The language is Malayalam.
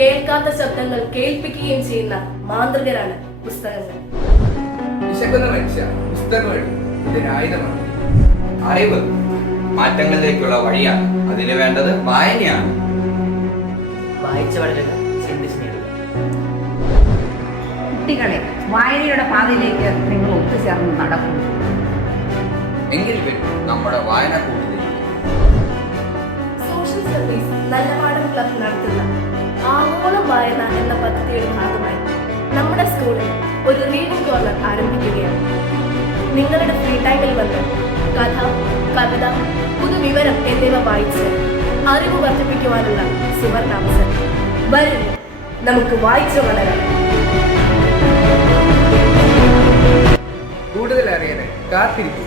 കേൾക്കാത്ത ശബ്ദങ്ങൾ കേൾപ്പിക്കുകയും ചെയ്യുന്ന മാന്ത്രികരാണ് പുസ്തകങ്ങൾ. വിശക്കുന്ന മനുഷ്യ പുസ്തകം ഇതിനായുധമാണ്. അറിവ് മാറ്റങ്ങളിലേക്കുള്ള വഴിയാണ്. അതിന് വേണ്ടത് വായനയാണ്. വായിച്ചു വളരുക, ചിന്തിച്ചു നേടുക. കുട്ടികളെ വായനയുടെ പാതയിലേക്ക് നിങ്ങൾ ഒത്തുചേർന്ന് നടക്കും. എങ്കിൽ പിന്നെ നമ്മുടെ വായന കൂടുതൽ. സോഷ്യൽ സർവീസ് നല്ല പാഠം ക്ലബ് നടത്തുന്ന ആഗോളം വായന എന്ന പദ്ധതിയുടെ ഭാഗമായി നമ്മുടെ സ്കൂളിൽ ഒരു റീഡിംഗ് കോർണർ ആരംഭിക്കുകയാണ്. നിങ്ങളുടെ ഫ്രീ ടൈമിൽ വന്ന് കഥ, കവിത, പുതുവിവരം എന്നിവ വായിച്ച് അറിവ് വർദ്ധിപ്പിക്കുവാനുള്ള സുവർണാവസരം. വരും, നമുക്ക് വായിച്ചു വളരാം. കൂടുതൽ അറിയാൻ കാത്തിരിക്കും.